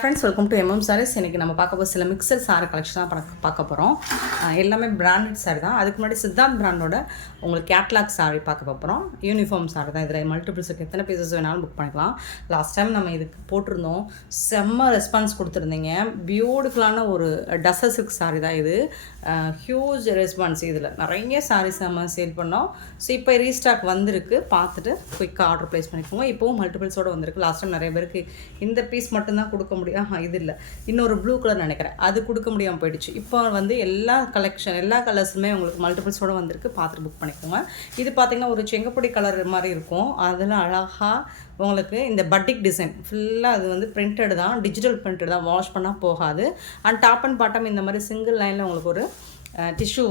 Friends welcome to saris. இன்றைக்கி நம்ம பார்க்க போகிற சில மிக்சர் சாரி கலெக்ஷன் தான் பார்க்க போகிறோம். எல்லாமே பிராண்டட் சாரி தான். அதுக்கு முன்னாடி சித்தார்த் பிராண்டோட உங்களுக்கு கேட்லாக் சாரி பார்க்க போகிறோம். யூனிஃபார்ம் சாரி தான். இதில் மல்டிபிள்ஸுக்கு எத்தனை பீசஸ் வேணாலும் புக் பண்ணிக்கலாம். லாஸ்ட் டைம் நம்ம இதுக்கு போட்டிருந்தோம், செம்ம ரெஸ்பான்ஸ் கொடுத்துருந்தீங்க. பியூட்டிஃபுல்லான ஒரு டசர் சில்க் சாரி தான் இது. Huge response. இதில் நிறைய சாரீஸ் நம்ம சேல் பண்ணோம். ஸோ இப்போ ரீஸ்டாக் வந்திருக்கு, பார்த்துட்டு குயிக்காக ஆர்டர் ப்ளேஸ் பண்ணிக்கோங்க. இப்போவும் மல்டிபிள்ஸோடு வந்திருக்கு. லாஸ்ட் டைம் நிறைய பேருக்கு இந்த பீஸ் மட்டும்தான் கொடுக்க முடியும். இது இல்லை, இன்னொரு ப்ளூ கலர் நினைக்கிறேன், அது கொடுக்க முடியாமல் போயிடுச்சு. இப்போ வந்து எல்லா கலெக்ஷன் எல்லா கலர்ஸுமே உங்களுக்கு மல்டிபிள்ஸோடு வந்திருக்கு, பார்த்துட்டு புக் பண்ணிக்கோங்க. இது பார்த்திங்கன்னா ஒரு செங்கப்பொடி கலர் மாதிரி இருக்கும். அதில் அழகாக உங்களுக்கு இந்த பட்டிக் டிசைன் ஃபுல்லாக அது வந்து பிரிண்டட் தான், டிஜிட்டல் பிரிண்டட் தான், வாஷ் பண்ணால் போகாது. அண்ட் டாப் அண்ட் பாட்டம் இந்த மாதிரி சிங்கிள் லைனில் உங்களுக்கு ஒரு டிஷ்யூ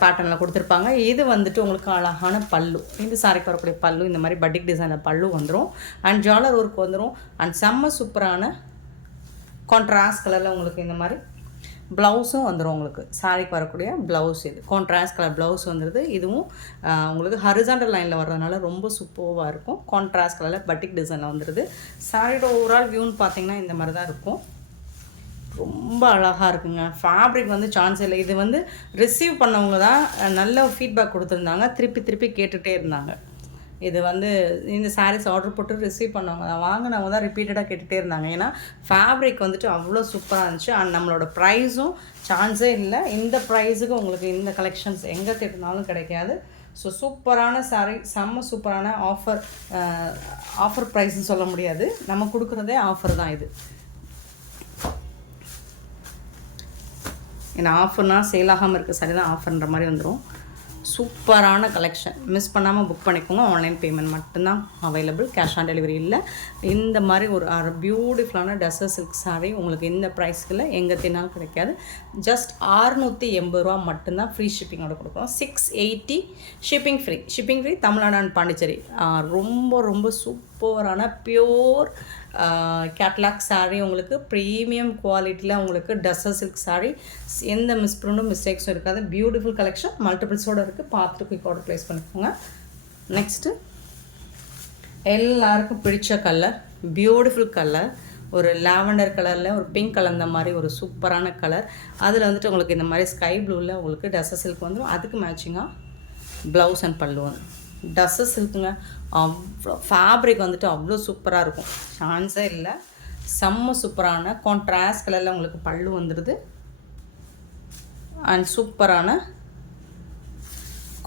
பேட்டர்னில் கொடுத்துருப்பாங்க. இது வந்துட்டு உங்களுக்கு அழகான பல்லு. இந்த சாரிக்கு வரக்கூடிய பல்லு இந்த மாதிரி பட்டிக் டிசைனில் பல்லு வந்துடும். அண்ட் ஜாலர் ஒர்க் வந்துடும். அண்ட் செம்ம சூப்பரான கான்ட்ராஸ்ட் கலரில் உங்களுக்கு இந்த மாதிரி ப்ளவுஸும் வந்துடும். உங்களுக்கு சாரிக்கு வரக்கூடிய ப்ளவுஸ் இது கான்ட்ராஸ்ட் கலர் ப்ளவுஸ் வந்துடுது. இதுவும் உங்களுக்கு ஹரிசாண்டல் லைனில் வர்றதுனால ரொம்ப சூப்பராக இருக்கும். கான்ட்ராஸ்ட் கலரில் பட்டிக் டிசைனில் வந்துடுது. சாரியோட ஓவரால் வியூன்னு பார்த்தீங்கன்னா இந்த மாதிரி தான் இருக்கும். ரொம்ப அழகாக இருக்குங்க. ஃபேப்ரிக் வந்து சான்ஸ் இல்லை. இது வந்து ரிசீவ் பண்ணவங்க தான் நல்ல ஃபீட்பேக் கொடுத்துருந்தாங்க, திருப்பி கேட்டுகிட்டே இருந்தாங்க. இது வந்து இந்த சாரீஸ் ஆர்டர் போட்டு ரிசீவ் பண்ணவங்க தான், வாங்கினவங்க தான் ரிப்பீட்டடாக கேட்டுகிட்டே இருந்தாங்க. ஏன்னா ஃபேப்ரிக் வந்துட்டு அவ்வளோ சூப்பராக இருந்துச்சு. அண்ட் நம்மளோட ப்ரைஸும் சான்ஸே இல்லை. இந்த ப்ரைஸுக்கு உங்களுக்கு இந்த கலெக்ஷன்ஸ் எங்கே தேடினாலும் கிடைக்காது. ஸோ சூப்பரான சாரீ, செம்ம சூப்பரான ஆஃபர் ப்ரைஸ்ன்னு சொல்ல முடியாது, நம்ம கொடுக்குறதே ஆஃபர் தான் இது. ஏன்னா ஆஃபர்னால் சேல் ஆகாமல் இருக்க சரி தான் ஆஃபர்ன்ற மாதிரி வந்துடும். சூப்பரான கலெக்ஷன், மிஸ் பண்ணாமல் புக் பண்ணிக்கோங்க. ஆன்லைன் பேமெண்ட் மட்டும்தான் அவைலபிள், கேஷ் ஆன் டெலிவரி இல்லை. இந்த மாதிரி ஒரு பியூட்டிஃபுல்லான டசர் சில்க் சாரீ உங்களுக்கு இந்த ப்ரைஸ்க்கில் எங்கே தின்னாலும் கிடைக்காது. ஜஸ்ட் 680 ரூபா மட்டும்தான் ஃப்ரீ ஷிப்பிங்கோட கொடுக்குறோம். 680 shipping free Tamil Nadu and Pondicherry. ரொம்ப சூப்பரான பியோர் கேட்லாக் சாரீ, உங்களுக்கு ப்ரீமியம் குவாலிட்டியில் உங்களுக்கு டசர் சில்க் சாரீ, எந்த மிஸ்பிரிண்டும் மிஸ்டேக்ஸும் இருக்காது. பியூட்டிஃபுல் கலெக்ஷன் மல்டிபிள்ஸோடு இருக்குது, பார்த்துட்டு குயிக் ஆர்டர் ப்ளேஸ் பண்ணிக்கோங்க. நெக்ஸ்ட்டு எல்லாருக்கும் பிடிச்ச கலர், பியூட்டிஃபுல் கலர், ஒரு லாவெண்டர் கலரில் ஒரு பிங்க் கலந்த மாதிரி ஒரு சூப்பரான கலர். அதில் வந்துட்டு உங்களுக்கு இந்த மாதிரி ஸ்கை ப்ளூவில் உங்களுக்கு டசர் சில்க் வந்துடும். அதுக்கு மேட்சிங்காக ப்ளவுஸ் அண்ட் பல்லு வந்து டசர் சில்க்குங்க. அவ்வளோ ஃபேப்ரிக் வந்துட்டு அவ்வளோ சூப்பராக இருக்கும், சான்ஸே இல்லை. செம்ம சூப்பரான கான்ட்ராஸ்ட் கலரில் உங்களுக்கு பல்லு வந்துடுது. அண்ட் சூப்பரான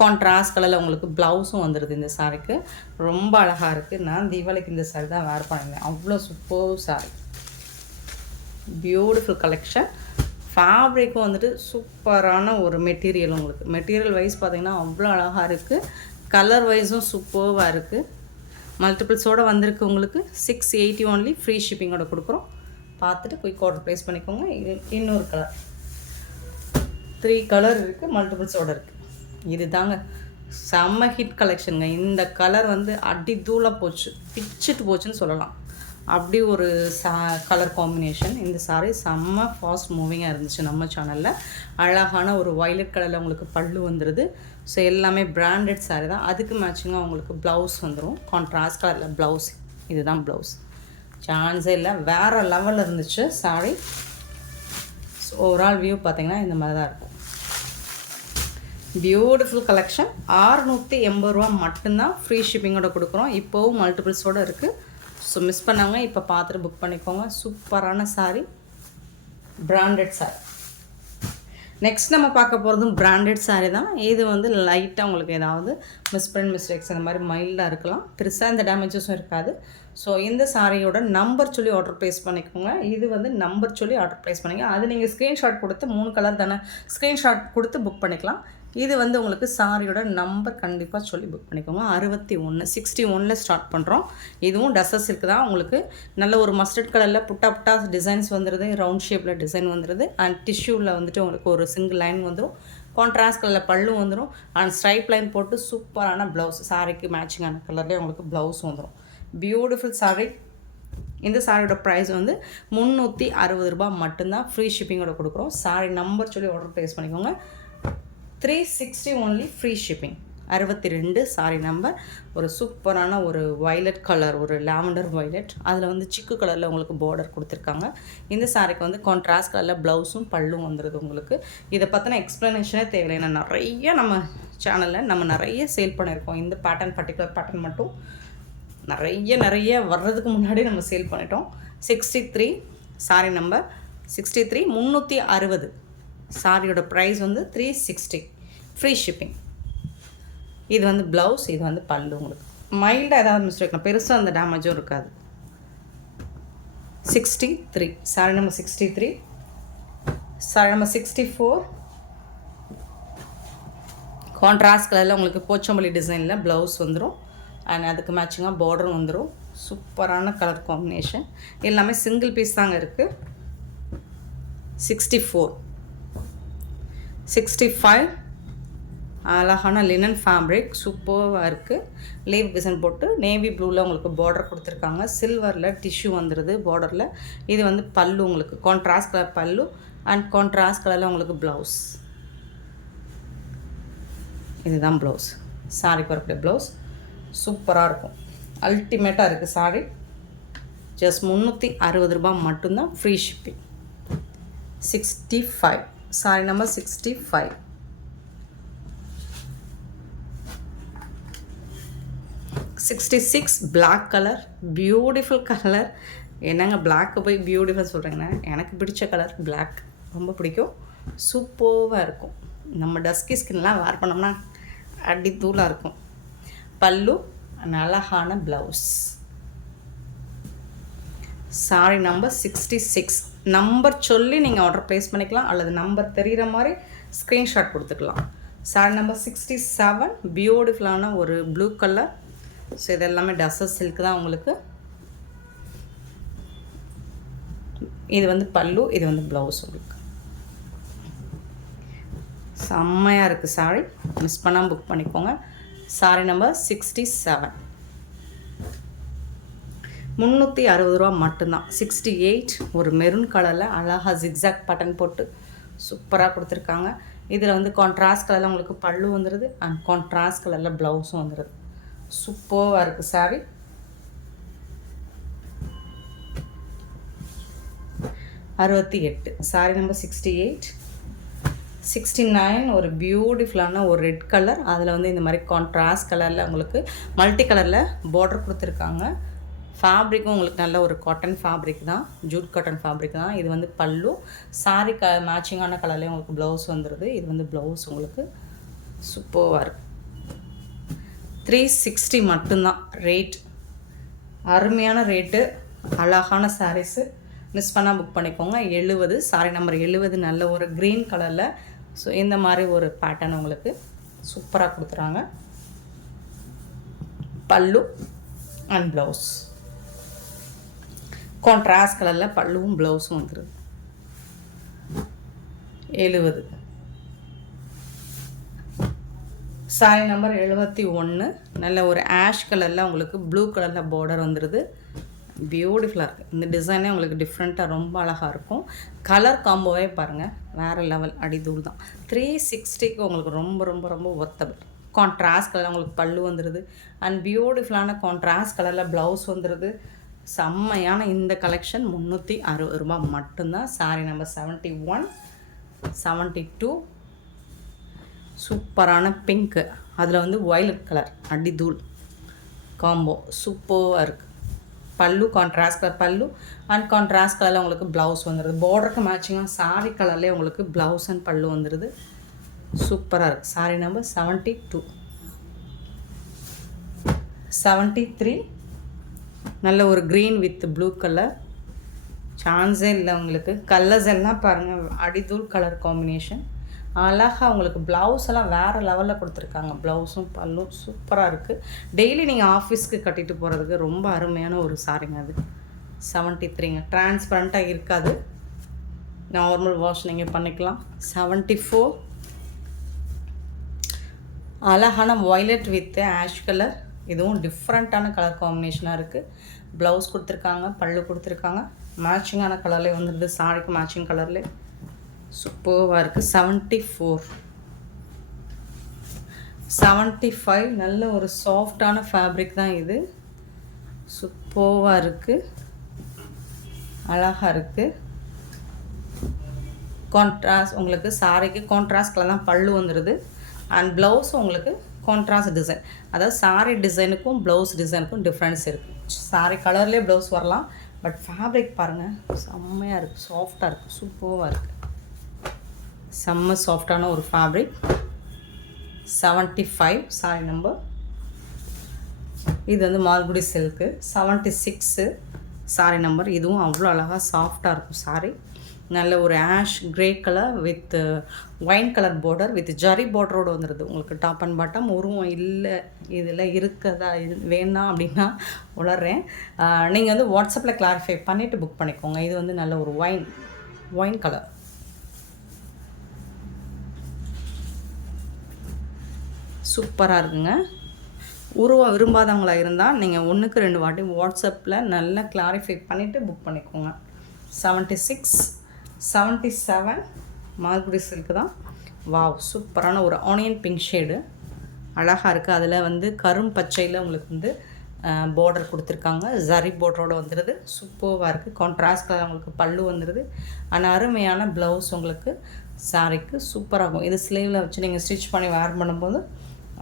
கான்ட்ராஸ்ட் கலரில் உங்களுக்கு ப்ளவுஸும் வந்துடுது. இந்த சாரிக்கு ரொம்ப அழகாக இருக்குது. நான் தீபாவளிக்கு இந்த சாரி தான் வேர் பண்ணியிருந்தேன். அவ்வளோ சூப்பர் சாரி, பியூட்டிஃபுல் கலெக்ஷன். ஃபேப்ரிக்கும் வந்துட்டு சூப்பரான ஒரு மெட்டீரியல். உங்களுக்கு மெட்டீரியல் வைஸ் பார்த்திங்கன்னா அவ்வளோ அழகாக இருக்குது. கலர் வைஸும் சூப்பராக இருக்குது. மல்டிபிள்ஸோடு வந்திருக்கு. உங்களுக்கு 680 ஒன்லி ஃப்ரீ ஷிப்பிங்கோட கொடுக்குறோம். பார்த்துட்டு குயிக் ஆர்டர் ப்ளேஸ் பண்ணிக்கோங்க. இன்னொரு கலர், 3 கலர் இருக்குது, மல்டிபிள்ஸோடு இருக்குது. இது தாங்க செம்ம ஹிட் கலெக்ஷனுங்க. இந்த கலர் வந்து அடி தூளாக போச்சு, பிச்சுட்டு போச்சுன்னு சொல்லலாம். அப்படி ஒரு கலர் காம்பினேஷன். இந்த சாரீ செம்ம ஃபாஸ்ட் மூவிங்காக இருந்துச்சு நம்ம சேனலில். அழகான ஒரு வயலட் கலரில் உங்களுக்கு பல்லு வந்துடுது. ஸோ எல்லாமே பிராண்டட் சாரீ தான். அதுக்கு மேட்சிங்காக உங்களுக்கு ப்ளவுஸ் வந்துடும், கான்ட்ராஸ்ட் கலரில் ப்ளவுஸ். இதுதான் ப்ளவுஸ், சான்ஸே இல்லை, வேறு லெவலில் இருந்துச்சு சாரீ. ஸோ ஓவரால் வியூ பார்த்திங்கன்னா இந்த மாதிரி தான் இருக்கும். Beautiful collection. 680 ரூபா மட்டும்தான் ஃப்ரீ ஷிப்பிங்கோட கொடுக்குறோம். இப்போவும் மல்டிபிள்ஸோடு இருக்குது. ஸோ மிஸ் பண்ணவங்க இப்போ பார்த்துட்டு புக் பண்ணிக்கோங்க. சூப்பரான சாரீ, பிராண்டட் சாரீ. நெக்ஸ்ட் நம்ம பார்க்க போகிறதும் பிராண்டட் சாரீ தான். இது வந்து லைட்டாக உங்களுக்கு ஏதாவது மிஸ்டேக்ஸ் இந்த மாதிரி மைல்டாக இருக்கலாம், பெருசாக இந்த டேமேஜஸும் இருக்காது. ஸோ இந்த சாரியோட நம்பர் சொல்லி ஆர்டர் ப்ளேஸ் பண்ணிக்கோங்க. இது வந்து நம்பர் சொல்லி ஆர்டர் ப்ளேஸ் பண்ணிங்க. அது நீங்கள் ஸ்க்ரீன்ஷாட் கொடுத்து 3 கலர் தானே, ஸ்க்ரீன்ஷாட் கொடுத்து புக் பண்ணிக்கலாம். இது வந்து உங்களுக்கு சாரியோட நம்பர் கண்டிப்பாக சொல்லி புக் பண்ணிக்கோங்க. 61 ஸ்டார்ட் பண்ணுறோம். இதுவும் டசர் சில்க் தான். உங்களுக்கு நல்ல ஒரு மஸ்டர்ட் கலரில் புட்டா டிசைன்ஸ் வந்துடுது, ரவுண்ட் ஷேப்பில் டிசைன் வந்துடுது. அண்ட் டிஷ்யூவில் வந்துட்டு உங்களுக்கு ஒரு சிங்கிள் லைன் வந்துடும், கான்ட்ராஸ்ட் கலரில் பல்லு வந்துடும். அண்ட் ஸ்ட்ரைப் லைன் போட்டு சூப்பரான ப்ளவுஸ், சாரிக்கு மேட்சிங்கான கலர்லேயே உங்களுக்கு ப்ளவுஸ் வந்துடும். பியூட்டிஃபுல் சாரீ. இந்த சாரியோட ப்ரைஸ் வந்து 360 ரூபா மட்டும்தான் ஃப்ரீ ஷிப்பிங்கோட கொடுக்குறோம். சாரி நம்பர் சொல்லி ஆர்டர் ப்ளேஸ் பண்ணிக்கோங்க. 360 only free shipping. 62 sorry number. ஒரு சூப்பரான ஒரு வயலட் கலர், ஒரு லாவெண்டர் வயலட், அதில் வந்து சிக்கு கலரில் உங்களுக்கு பார்டர் கொடுத்துருக்காங்க. இந்த சாரிக்கு வந்து கான்ட்ராஸ்ட் கலரில் ப்ளவுஸும் பல்லும் வந்துடுது உங்களுக்கு. இதை பற்றின எக்ஸ்ப்ளனேஷனே தேவையில்லை. ஏன்னா நிறைய நம்ம சேனலில் நம்ம நிறைய சேல் பண்ணியிருக்கோம். இந்த பேட்டர்ன், பர்டிகுலர் பேட்டர்ன் மட்டும் நிறைய வர்றதுக்கு முன்னாடி நம்ம சேல் பண்ணிட்டோம். 63 சாரி நம்பர் 63, 360. சாரியோட ப்ரைஸ் வந்து 360, ஃப்ரீ ஷிப்பிங். இது வந்து ப்ளவுஸ், இது வந்து பல்லு. உங்களுக்கு மைல்டாக ஏதாவது மிஸ்டேக்னா, பெருசாக அந்த டேமேஜும் இருக்காது. 63 sorry number 63. Sorry number 64 contrast கலரில் உங்களுக்கு போச்சம்பள்ளி டிசைனில் ப்ளவுஸ் வந்துடும். அண்ட் அதுக்கு மேட்சிங்காக பார்டரும் வந்துடும். சூப்பரான கலர் காம்பினேஷன். எல்லாமே சிங்கிள் பீஸ் தாங்க இருக்குது. 64, 65 அழகான லினன் ஃபேப்ரிக் சூப்பராக இருக்குது. லீவ் டிசைன் போட்டு நேவி ப்ளூவில் உங்களுக்கு பார்டர் கொடுத்துருக்காங்க. சில்வரில் டிஷ்யூ வந்துடுது பார்டரில். இது வந்து பல்லு உங்களுக்கு கான்ட்ராஸ்ட் கலர் பல்லு அண்ட் கான்ட்ராஸ்ட் கலரில் உங்களுக்கு ப்ளவுஸ். இதுதான் ப்ளவுஸ். சாரிக்கு வரக்கூடிய ப்ளவுஸ் சூப்பராக இருக்கும். அல்டிமேட்டாக இருக்குது சாரி. ஜஸ்ட் 360 ரூபா மட்டும்தான், free shipping. 65 sari number 65. 66 black colour, beautiful colour. என்னங்க பிளாக்கு போய் பியூட்டிஃபுல் சொல்கிறீங்கன்னா, எனக்கு பிடிச்ச கலர் பிளாக், ரொம்ப பிடிக்கும். சூப்பராக இருக்கும். நம்ம டஸ்கி ஸ்கின்லாம் வேர் பண்ணோம்னா அடி தூளாக இருக்கும். பல்லு அழகான ப்ளவுஸ். Sorry number 66. நம்பர் சொல்லி நீங்கள் ஆர்டர் ப்ளேஸ் பண்ணிக்கலாம், அல்லது நம்பர் தெரிகிற மாதிரி ஸ்க்ரீன்ஷாட் கொடுத்துக்கலாம். சாரி நம்பர் 67 பியூட்டிஃபுல்லான ஒரு ப்ளூ கலர். ஸோ இது எல்லாமே டசர் சில்க் தான் உங்களுக்கு. இது வந்து பல்லு, இது வந்து ப்ளவுஸ் உங்களுக்கு. செம்மையாக இருக்குது சாரி. மிஸ் பண்ணாமல் புக் பண்ணிக்கோங்க. சாரி நம்பர் 67 360 ரூபா மட்டும்தான். 68 ஒரு மெரூன் கலரில் அழகாக ஜிக்ஸாக் பட்டன் போட்டு சூப்பராக கொடுத்துருக்காங்க. இதில் வந்து கான்ட்ராஸ்ட் கலரில் உங்களுக்கு பல்லு வந்துடுது அண்ட் கான்ட்ராஸ்ட் கலரில் ப்ளவுஸும் வந்துடுது. சூப்பராக இருக்குது சாரி. 68 sorry number 68. 69 ஒரு பியூட்டிஃபுல்லான ஒரு ரெட் கலர். அதில் வந்து இந்த மாதிரி கான்ட்ராஸ்ட் கலரில் உங்களுக்கு மல்டி கலரில் பார்டர் கொடுத்துருக்காங்க. ஃபேப்ரிக்கும் உங்களுக்கு நல்ல ஒரு காட்டன் ஃபேப்ரிக் தான், ஜூட் காட்டன் ஃபேப்ரிக் தான். இது வந்து பல்லு. சாரி மேட்சிங்கான கலர்லேயே உங்களுக்கு ப்ளவுஸ் வந்துடுது. இது வந்து ப்ளவுஸ் உங்களுக்கு சூப்பராக இருக்குது. 360 மட்டும்தான் ரேட். அருமையான ரேட்டு, அழகான சாரீஸு. மிஸ் பண்ணால் புக் பண்ணிக்கோங்க. 70 சாரி நம்பர் 70 நல்ல ஒரு க்ரீன் கலரில். ஸோ இந்த மாதிரி ஒரு பேட்டர்ன் உங்களுக்கு சூப்பராக கொடுத்துறாங்க. பல்லு அண்ட் ப்ளவுஸ் கான்ட்ராஸ்ட் கலரில் பல்லுவும் ப்ளவுஸும் வந்துடுது. 70 சாரி நம்பர் 71 நல்ல ஒரு ஆஷ் கலரில் உங்களுக்கு ப்ளூ கலரில் பார்டர் வந்துடுது. பியூட்டிஃபுல்லாக இருக்குது. இந்த டிசைனே உங்களுக்கு டிஃப்ரெண்ட்டாக ரொம்ப அழகாக இருக்கும். கலர் காம்போவே பாருங்கள், வேறு லெவல், அடிதூள் தான். 360க்கு உங்களுக்கு ரொம்ப ரொம்ப ரொம்ப ஒர்த்தபிள். கான்ட்ராஸ்ட் கலரில் உங்களுக்கு பல்லு வந்துடுது அண்ட் பியூட்டிஃபுல்லான கான்ட்ராஸ்ட் கலரில் ப்ளவுஸ் வந்துடுது. செம்மையான இந்த கலெக்ஷன் 360 ரூபா மட்டும்தான். சாரி நம்பர் 71, 72 சூப்பரான பிங்க்கு, அதில் வந்து வயலட் கலர் அடிதூள் காம்போ சூப்பராக இருக்குது. பல்லு கான்ட்ராஸ்ட் கலர் பல்லு அண்ட் கான்ட்ராஸ்ட் கலரில் உங்களுக்கு ப்ளவுஸ் வந்துடுது. பார்டருக்கு மேட்சிங்காக சாரி கலர்லேயே உங்களுக்கு ப்ளவுஸ் அண்ட் பல்லு வந்துடுது. சூப்பராக இருக்குது. Sorry number 72. 73 நல்ல ஒரு க்ரீன் வித் ப்ளூ கலர். சான்ஸே இல்லை உங்களுக்கு. கலர்ஸ் எல்லாம் பாருங்கள், அடிதூள் கலர் காம்பினேஷன். அழகாக உங்களுக்கு ப்ளவுஸ் எல்லாம் வேறு லெவலில் கொடுத்துருக்காங்க. ப்ளவுஸும் பல்லும் சூப்பராக இருக்குது. டெய்லி நீங்கள் ஆஃபீஸ்க்கு கட்டிட்டு போகிறதுக்கு ரொம்ப அருமையான ஒரு சாரிங்க அது. 73ங்க. டிரான்ஸ்பரண்ட்டாக இருக்காது, நார்மல் வாஷ் நீங்கள் பண்ணிக்கலாம். 74 அழகான வயலட் வித் ஆஷ் கலர். இதுவும் டிஃப்ரெண்ட்டான கலர் காம்பினேஷனாக இருக்குது. ப்ளவுஸ் கொடுத்துருக்காங்க, பல்லு கொடுத்துருக்காங்க. மேட்சிங்கான கலர்லேயே வந்துடுது. சாரிக்கு மேட்சிங் கலர்லேயே சூப்பராக இருக்குது. 74 75. நல்ல ஒரு சாஃப்டான ஃபேப்ரிக் தான் இது. சூப்பராக இருக்குது, அழகாக இருக்குது. கான்ட்ராஸ்ட் உங்களுக்கு சாரிக்கு கான்ட்ராஸ்ட் கலர் தான் பல்லு வந்துடுது. அண்ட் ப்ளவுஸும் உங்களுக்கு கான்ட்ராஸ்ட் டிசைன். அதாவது சாரி டிசைனுக்கும் ப்ளவுஸ் டிசைனுக்கும் டிஃப்ரென்ஸ் இருக்குது. சாரி கலர்லேயே ப்ளவுஸ் வரலாம், பட் ஃபேப்ரிக் பாருங்கள் செம்மையாக இருக்குது, சாஃப்டாக இருக்குது, சூப்பராக இருக்குது. செம்ம சாஃப்டான ஒரு ஃபேப்ரிக். 75 sorry number. இது வந்து மால்குடி சில்க்கு. 76 sorry number. இதுவும் அவ்வளோ அழகாக சாஃப்டாக இருக்கும் சாரி. நல்ல ஒரு ash grey colour with wine colour border with zari பார்டரோடு வந்துடுது. உங்களுக்கு டாப் அண்ட் பாட்டம் உருவம் இல்லை இதில் இருக்கதா, இது வேணாம் அப்படின்னா உளறேன். நீங்கள் வந்து வாட்ஸ்அப்பில் கிளாரிஃபை பண்ணிவிட்டு புக் பண்ணிக்கோங்க. இது வந்து நல்ல ஒரு ஒயின் கலர். சூப்பராக இருக்குங்க. உருவம் விரும்பாதவங்களாக இருந்தால் நீங்கள் 1க்கு 2 வாட்டி வாட்ஸ்அப்பில் நல்லா கிளாரிஃபை பண்ணிவிட்டு புக் பண்ணிக்கோங்க. 76 77 மால்குடி சில்க்கு தான். வாவ், சூப்பரான ஒரு ஆனியன் பிங்க் ஷேடு, அழகாக இருக்குது. அதில் வந்து கரும் பச்சையில் உங்களுக்கு வந்து பார்டர் கொடுத்துருக்காங்க, ஜரி பார்டரோடு வந்துடுது. சூப்பராக இருக்குது. கான்ட்ராஸ்ட் கலர் உங்களுக்கு பல்லு வந்துடுது. ஆனால் அருமையான ப்ளவுஸ் உங்களுக்கு சாரிக்கு சூப்பராகும். இது ஸ்லீவில் வச்சு நீங்கள் ஸ்டிச் பண்ணி வேர் பண்ணும்போது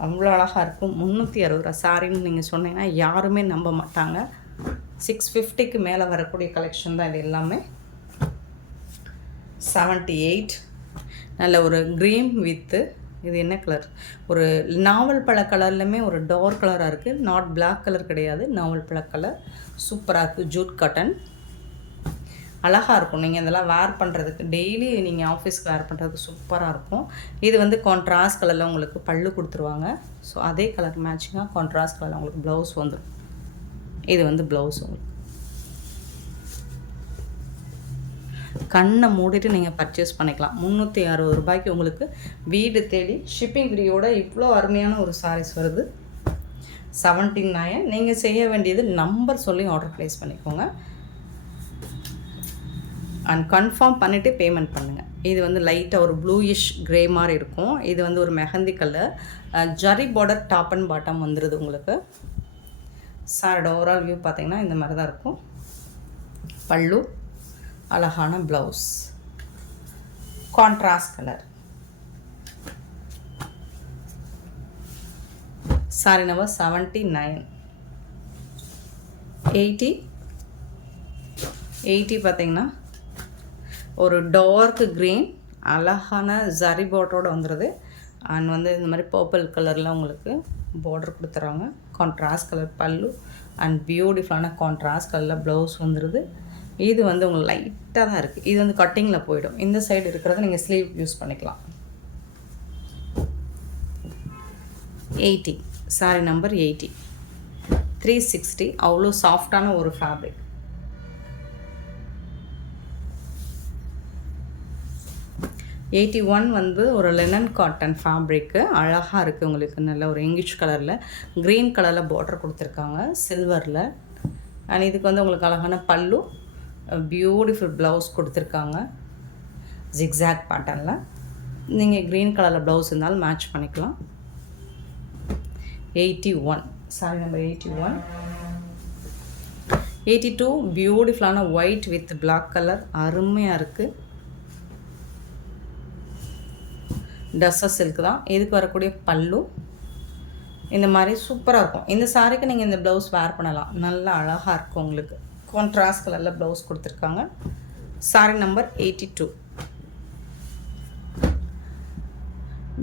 அவ்வளோ அழகாக இருக்கும். 360 ரூபா சாரின்னு நீங்கள் சொன்னீங்கன்னா யாருமே நம்ப மாட்டாங்க. 650க்கு மேலே வரக்கூடிய கலெக்ஷன் தான் இது எல்லாமே. 78 நல்ல ஒரு க்ரீன் வித்து, இது என்ன கலர், ஒரு நாவல் பழ கலர்லையுமே ஒரு டார்க் கலராக இருக்குது. நாட் பிளாக் கலர் கிடையாது, நாவல் பழ கலர். சூப்பராக இருக்குது. ஜூட் காட்டன் அழகாக இருக்கும். நீங்கள் இதெல்லாம் வேர் பண்ணுறதுக்கு டெய்லி நீங்கள் ஆஃபீஸ்க்கு வேர் பண்ணுறதுக்கு சூப்பராக இருக்கும். இது வந்து கான்ட்ராஸ்ட் கலரில் உங்களுக்கு பல்லு கொடுத்துருவாங்க. ஸோ அதே கலர் மேட்சிங்காக கான்ட்ராஸ்ட் கலரில் உங்களுக்கு ப்ளவுஸ் வந்துடும். இது வந்து ப்ளவுஸ் உங்களுக்கு கண்ணை மூடிட்டு நீங்கள் பர்ச்சேஸ் பண்ணிக்கலாம். 360 ரூபாய்க்கு உங்களுக்கு வீடு தேடி ஷிப்பிங் ஃப்ரீயோட இவ்வளோ அருமையான ஒரு சாரீஸ் வருது. 79. நீங்கள் செய்ய வேண்டியது நம்பர் சொல்லி ஆர்டர் ப்ளேஸ் பண்ணிக்கோங்க அண்ட் கன்ஃபார்ம் பண்ணிவிட்டு பேமெண்ட் பண்ணுங்கள். இது வந்து லைட்டாக ஒரு ப்ளூயிஷ் க்ரே மாதிரி இருக்கும். இது வந்து ஒரு mehndi colour, zari border top and bottom வந்துடுது உங்களுக்கு. சாரோட ஓவரால் வியூ பார்த்திங்கன்னா இந்த மாதிரி தான் இருக்கும். பல்லு, அழகான blouse, contrast colour. Sorry number 79. 80 பார்த்திங்கன்னா ஒரு டார்க் க்ரீன் அழகான ஜரி பார்டரோடு வந்துடுது. அண்ட் வந்து இந்த மாதிரி பர்பிள் கலரில் உங்களுக்கு பார்டர் கொடுத்துறாங்க. கான்ட்ராஸ்ட் கலர் பல்லு அண்ட் பியூட்டிஃபுல்லான கான்ட்ராஸ்ட் கலரில் ப்ளவுஸ் வந்துடுது. இது வந்து உங்களுக்கு லைட்டாக தான் இருக்குது. இது வந்து கட்டிங்கில் போயிடும். இந்த சைடு இருக்கிறத நீங்கள் ஸ்லீவ் யூஸ் பண்ணிக்கலாம். 80 சாரி நம்பர் 80. 360 அவ்வளோ சாஃப்டான ஒரு ஃபேப்ரிக். 81 வந்து ஒரு லெனன் காட்டன் ஃபேப்ரிக்கு அழகாக இருக்குது. உங்களுக்கு நல்ல ஒரு இங்கிலீஷ் கலரில் க்ரீன் கலரில் பார்டர் கொடுத்துருக்காங்க சில்வரில். அண்ட் இதுக்கு வந்து உங்களுக்கு அழகான பல்லு, பியூட்டிஃபுல் ப்ளவுஸ் கொடுத்துருக்காங்க ஜிக்ஸாக் பேட்டர்னில். நீங்கள் க்ரீன் கலரில் ப்ளவுஸ் இருந்தாலும் மேட்ச் பண்ணிக்கலாம். 81 சாரி நம்பர் 81. 82 பியூட்டிஃபுல்லான ஒயிட் வித் பிளாக் கலர் அருமையாக இருக்குது. டஸ்ஸர் சில்க் தான். இதுக்கு வரக்கூடிய பல்லு இந்த மாதிரி சூப்பராக இருக்கும். இந்த சாரிக்கு நீங்கள் இந்த ப்ளவுஸ் வேர் பண்ணலாம், நல்லா அழகாக இருக்கும். உங்களுக்கு கான்ட்ராஸ்ட் கலரில் ப்ளவுஸ் கொடுத்துருக்காங்க. Sorry number 82.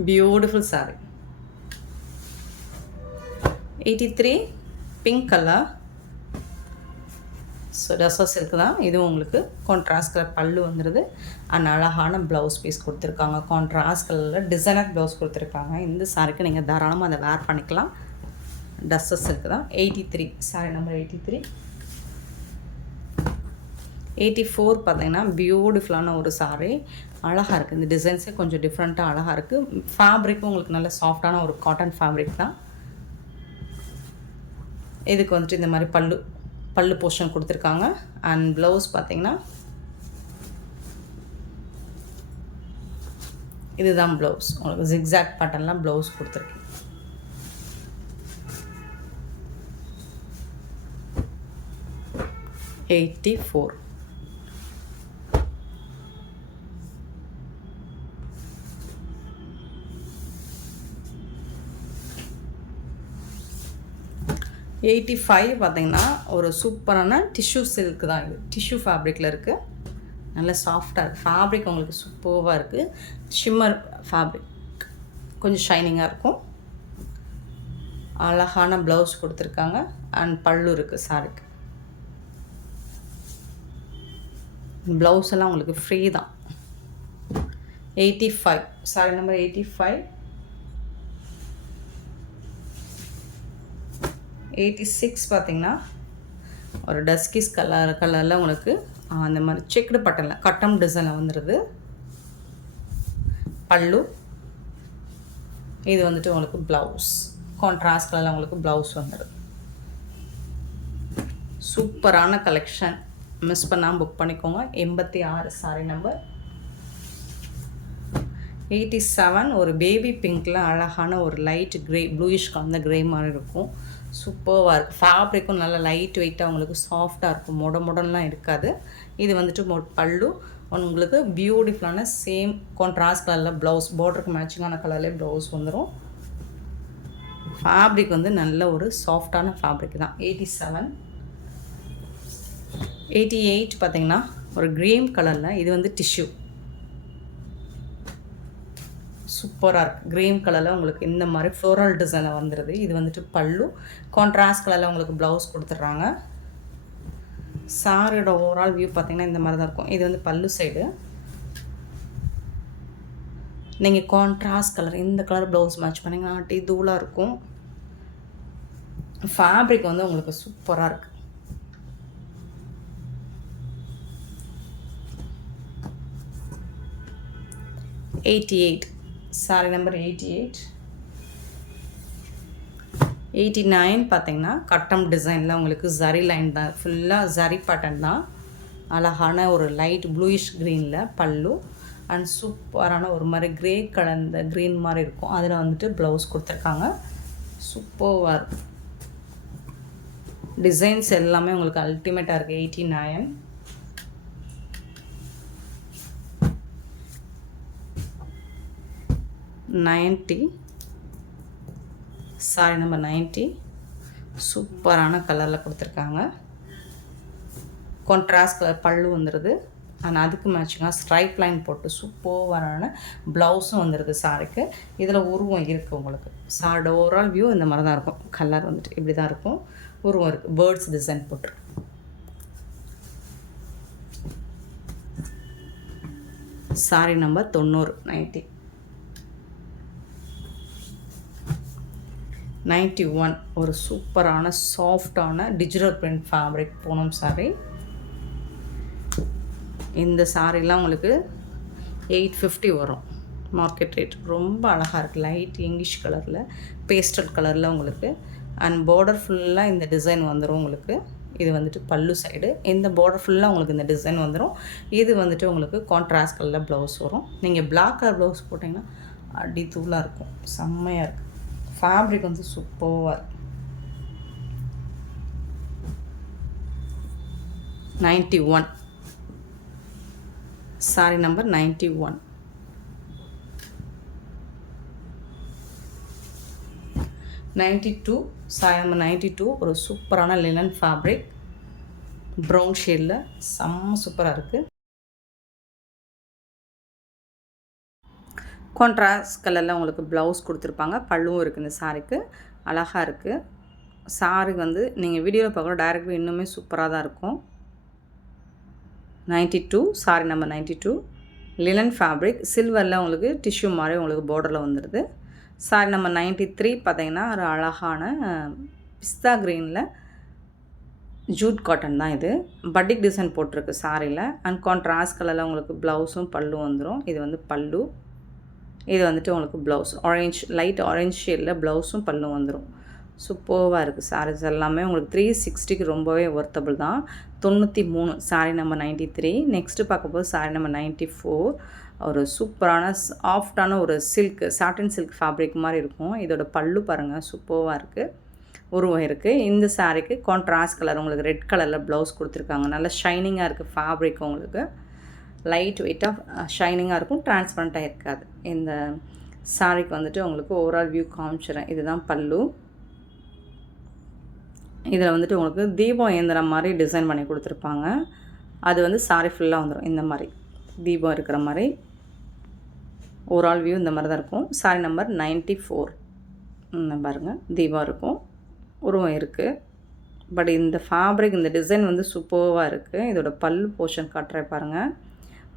Beautiful sorry. 83 pink colour. So tussar silk தான். இதுவும் உங்களுக்கு கான்ட்ராஸ்ட் கலர் பல்லு வந்துடுது. அண்ட் அழகான ப்ளவுஸ் பீஸ் கொடுத்துருக்காங்க. கான்ட்ராஸ்ட் கலரில் டிசைனர் ப்ளவுஸ் கொடுத்துருக்காங்க. இந்த சாரிக்கு நீங்கள் தாராளமாக அதை வேர் பண்ணிக்கலாம். டஸ்ஸர் சில்க் தான். 83 சாரி நம்பர் 83. 84 பார்த்தீங்கன்னா பியூட்டிஃபுல்லான ஒரு சாரி, அழகாக இருக்குது. இந்த டிசைன்ஸே கொஞ்சம் டிஃப்ரெண்ட்டாக அழகாக இருக்குது. ஃபேப்ரிக்கும் உங்களுக்கு நல்ல சாஃப்டான ஒரு காட்டன் ஃபேப்ரிக் தான். இதுக்கு வந்துட்டு இந்த மாதிரி பல்லு போர்ஷன் கொடுத்துருக்காங்க. அண்ட் ப்ளவுஸ் பார்த்தீங்கன்னா இதுதான் ப்ளவுஸ். உங்களுக்கு ஜிக்ஸாக் பேட்டர்ன்லாம் ப்ளவுஸ் கொடுத்துருக்கு. 84. $85 பார்த்தீங்கன்னா ஒரு சூப்பரான டிஷ்யூ சில்க் தான் இது. டிஷ்யூ ஃபேப்ரிக்கில் இருக்குது. நல்ல சாஃப்டாக இருக்குது. ஃபேப்ரிக் உங்களுக்கு சூப்பராக இருக்குது. ஷிம்மர் ஃபேப்ரிக், கொஞ்சம் ஷைனிங்காக இருக்கும். அழகான ப்ளவுஸ் கொடுத்துருக்காங்க அண்ட் பல்லு இருக்குது சாரிக்கு. ப்ளவுஸ் எல்லாம் உங்களுக்கு ஃப்ரீ தான். 85 சாரி நம்பர் 85. 86 பார்த்தீங்கன்னா ஒரு டஸ்கிஸ் கலரில் உங்களுக்கு அந்த மாதிரி செக்குடு பட்டனில் கட்டம் டிசைனில் வந்துடுது. பல்லு இது வந்துட்டு உங்களுக்கு ப்ளவுஸ் கான்ட்ராஸ்ட் கலரில் உங்களுக்கு ப்ளவுஸ் வந்துடுது. சூப்பரான கலெக்ஷன், மிஸ் பண்ணாமல் புக் பண்ணிக்கோங்க. 86 சாரி நம்பர் 87. ஒரு பேபி பிங்க்கில் அழகான ஒரு லைட் க்ரே, ப்ளூயிஷ் கலந்த க்ரே மாதிரி இருக்கும். சூப்பராக இருக்குது. ஃபேப்ரிக்கும் நல்லா லைட் வெயிட்டாக உங்களுக்கு சாஃப்டாக இருக்கும். முடலாம் இருக்காது. இது வந்துட்டு பல்லு உங்களுக்கு பியூட்டிஃபுல்லான சேம் கான்ட்ராஸ்ட் கலரில் ப்ளவுஸ், பார்டருக்கு மேட்சிங்கான கலர்லேயே ப்ளவுஸ் வந்துடும். ஃபேப்ரிக் வந்து நல்ல ஒரு சாஃப்டான ஃபேப்ரிக் தான். 87. 88 பார்த்திங்கன்னா ஒரு க்ரீன் கலரில், இது வந்து டிஷ்யூ சூப்பராக இருக்குது. க்ரீன் கலரில் உங்களுக்கு இந்த மாதிரி ஃப்ளோரல் டிசைனில் வந்துடுது. இது வந்துட்டு பல்லு, கான்ட்ராஸ்ட் கலரில் உங்களுக்கு ப்ளவுஸ் கொடுத்துட்றாங்க. சாரியோட ஓவரால் வியூ பார்த்திங்கன்னா இந்த மாதிரி தான் இருக்கும். இது வந்து பல்லு சைடு. நீங்கள் கான்ட்ராஸ்ட் கலர் இந்த கலர் ப்ளவுஸ் மேட்ச் பண்ணிங்கன்னா டீ தூளாக இருக்கும். ஃபேப்ரிக் வந்து உங்களுக்கு சூப்பராக இருக்குது. Sorry number 88. 89 பார்த்தீங்கன்னா கட்டம் டிசைனில் உங்களுக்கு ஜரி லைன் தான், ஃபுல்லாக ஜரி பேட்டர்ன் தான். அழகான ஒரு லைட் ப்ளூயிஷ் க்ரீனில் பல்லு அண்ட் சூப்பரான ஒரு மாதிரி க்ரே கலந்த க்ரீன் மாதிரி இருக்கும். அதில் வந்துட்டு ப்ளவுஸ் கொடுத்துருக்காங்க. சூப்பராக இருக்கும். டிசைன்ஸ் எல்லாமே உங்களுக்கு அல்டிமேட்டாக இருக்குது. 89. 90 சாரி நம்பர் 90. சூப்பரான கலரில் கொடுத்துருக்காங்க. கான்ட்ராஸ்ட் கலர் பல்லு வந்துடுது அண்ட் அதுக்கு மேட்சிங்காக ஸ்ட்ரைப் லைன் போட்டு சூப்பரான ப்ளவுஸும் வந்துடுது சாரிக்கு. இதில் உருவம் இருக்குது உங்களுக்கு. சாரோட ஓவரால் வியூ இந்த மாதிரி தான் இருக்கும். கலர் வந்துட்டு இப்படி தான் இருக்கும். உருவம் இருக்குது, பேர்ட்ஸ் டிசைன் போட்டுருக்கு. Sorry number 90. 91 ஒரு சூப்பரான சாஃப்டான digital print fabric Poonam sorry. இந்த சாரீலாம் உங்களுக்கு 850 வரும் மார்க்கெட் ரேட். ரொம்ப அழகாக இருக்குது. லைட் இங்கிலீஷ் கலரில் பேஸ்டல் கலரில் உங்களுக்கு அண்ட் பார்டர் ஃபுல்லாக இந்த டிசைன் வந்துடும் உங்களுக்கு. இது வந்துட்டு பல்லு சைடு. இந்த பார்டர் ஃபுல்லாக உங்களுக்கு இந்த டிசைன் வந்துடும். இது வந்துட்டு உங்களுக்கு கான்ட்ராஸ்ட் கலரில் ப்ளவுஸ் வரும். நீங்கள் பிளாக் கலர் ப்ளவுஸ் போட்டிங்கன்னா அடி தூளாக இருக்கும். செம்மையாக இருக்குது. ஃபேப்ரிக் வந்து சூப்பராக இருக்குது. 91 சாரி நம்பர் 91. 92 சாரி நம்பர் 92 ஒரு சூப்பரான லினன் ஃபேப்ரிக் ப்ரௌன் ஷேடில் செம்ம சூப்பராக இருக்குது. கான்ட்ராஸ்ட் கலரில் உங்களுக்கு ப்ளவுஸ் கொடுத்துருப்பாங்க. பல்லுவும் இருக்குது இந்த சாரிக்கு. அழகாக இருக்குது. சாரி வந்து நீங்கள் வீடியோவில் பார்க்குற டைரக்ட் இன்னுமே சூப்பராக தான் இருக்கும். 92 சாரி நம்பர் 92 லினன் ஃபேப்ரிக் சில்வரில் உங்களுக்கு டிஷ்யூ மாதிரி உங்களுக்கு பார்டரில் வந்துடுது. சாரி நம்பர் 93 பார்த்தீங்கன்னா ஒரு அழகான பிஸ்தா க்ரீனில் ஜூட் காட்டன் தான். இது பட்டிக் டிசைன் போட்டிருக்கு சாரியில் அண்ட் கான்ட்ராஸ்ட் கலரில் உங்களுக்கு ப்ளவுஸும் பல்லும் வந்துடும். இது வந்து பல்லு, இது வந்துட்டு உங்களுக்கு ப்ளவுஸ் ஆரஞ்ச் லைட் ஆரஞ்ச் ஷேடில் ப்ளவுஸும் பல்லும் வந்துடும். சூப்பராக இருக்குது. சாரீஸ் எல்லாமே உங்களுக்கு 360க்கு ரொம்பவே ஒர்த்தபிள் தான். 93 சாரீ நம்பர் 93. நெக்ஸ்ட்டு பார்க்க போது சாரீ நம்பர் 94 ஒரு சூப்பரான சாஃப்டான ஒரு சில்க் சாட்டின் சில்க் ஃபேப்ரிக் மாதிரி இருக்கும். இதோட பல்லு பாருங்கள் சூப்பராக இருக்குது. உருவம் இருக்குது. இந்த சாரீக்கு கான்ட்ராஸ்ட் கலர் உங்களுக்கு ரெட் கலரில் ப்ளவுஸ் கொடுத்துருக்காங்க. நல்லா ஷைனிங்காக இருக்குது ஃபேப்ரிக், உங்களுக்கு லைட் வெயிட்டாக ஷைனிங்காக இருக்கும், டிரான்ஸ்பரண்ட்டாக இருக்காது. இந்த சாரீக்கு வந்துட்டு உங்களுக்கு ஓவரால் வியூ காமிச்சிடுறேன். இதுதான் பல்லு. இதில் வந்துட்டு உங்களுக்கு தீபம் ஏந்திர மாதிரி டிசைன் பண்ணி கொடுத்துருப்பாங்க. அது வந்து சாரீ ஃபுல்லாக வந்துடும். இந்த மாதிரி தீபம் இருக்கிற மாதிரி ஓவரால் வியூ இந்த மாதிரி தான் இருக்கும். சாரீ நம்பர் 94 பாருங்கள், தீபம் இருக்கும், உருவம் இருக்குது. பட் இந்த ஃபேப்ரிக், இந்த டிசைன் வந்து சூப்பராக இருக்குது. இதோட பல்லு போர்ஷன் காட்டுறேன் பாருங்கள்,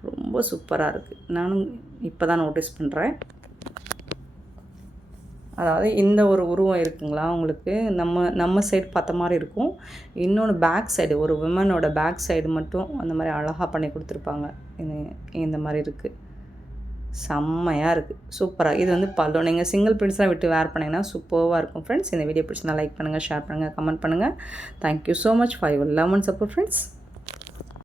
ரொம்ப சூப்பராக இருக்குது. நானும் இப்போ தான் நோட்டீஸ் பண்ணுறேன். அதாவது இந்த ஒரு உருவம் இருக்குங்களா உங்களுக்கு, நம்ம சைடு பார்த்த மாதிரி இருக்கும். இன்னொன்று பேக் சைடு, ஒரு விமனோட பேக் சைடு மட்டும் அந்த மாதிரி அழகாக பண்ணி கொடுத்துருப்பாங்க. இந்த மாதிரி இருக்குது, செம்மையாக இருக்குது, சூப்பராக. இது வந்து பல்லு. நீங்கள் சிங்கிள் பிரிண்ட்ஸ்லாம் விட்டு வேர் பண்ணிங்கன்னா சூப்பராக இருக்கும் ஃப்ரெண்ட்ஸ். இந்த வீடியோ பிடிச்சினா லைக் பண்ணுங்கள், ஷேர் பண்ணுங்கள், கமெண்ட் பண்ணுங்கள். Thank you so much for your love and support friends.